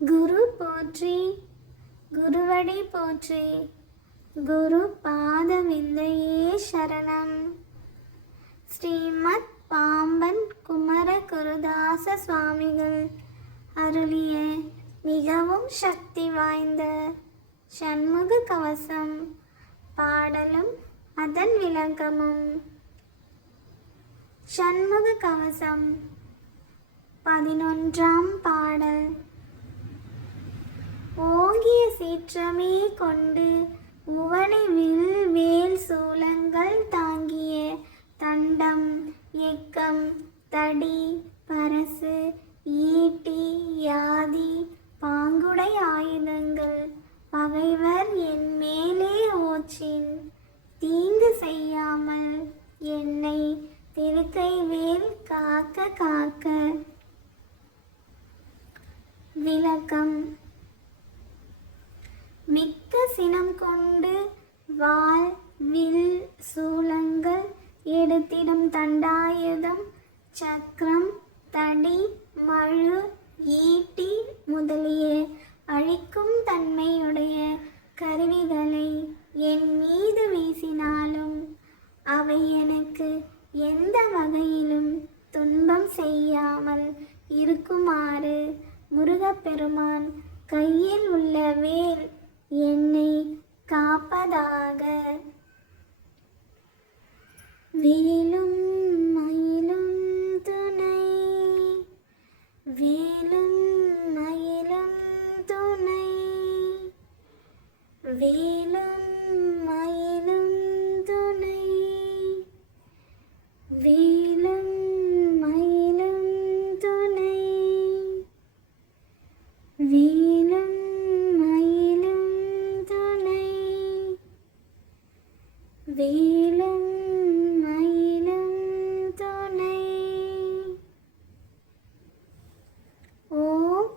குரு போற்றி, குருவடி போற்றி, குரு பாதவிந்தையே சரணம். ஸ்ரீமத் பாம்பன் குமர குருதாச சுவாமிகள் அருளிய மிகவும் சக்தி வாய்ந்த சண்முக கவசம் பாடலும் அதன் விளக்கமும். சண்முக கவசம் 11ஆம் பாடல். ஓங்கிய சீற்றமே கொண்டு உவனை வில் வேல் சூலங்கள் தாங்கிய தண்டம் எக்கம் தடி பரசு ஈட்டி யாதி பாங்குடை ஆயுதங்கள் பகைவர் என் மேலே ஓச்சின் தீங்கு செய்யாமல் என்னை திருக்கை வேல் காக்க காக்க. விளக்கம். மிக்க சினம் கொண்டு வாள் வில் சூலங்கள் எடுத்திடும் தண்டாயுதம் சக்கரம் தடி மழு ஈட்டி முதலிய அழிக்கும் தன்மையுடைய கருவிகளை என் மீது வீசினாலும் அவை எனக்கு எந்த வகையிலும் துன்பம் செய்யாமல் இருக்குமாறு முருகப்பெருமான் கையில் உள்ள வேல் என்னை காப்பதாக. வேலும் மயிலும் துணை, வேலும் மயிலும் துணை, வேலும் மயிலும் துணை, வேலும் மயிலும் துணை, வேலும் மயிலும் துணை, வேலும் மயிலும் துணை. ஓம்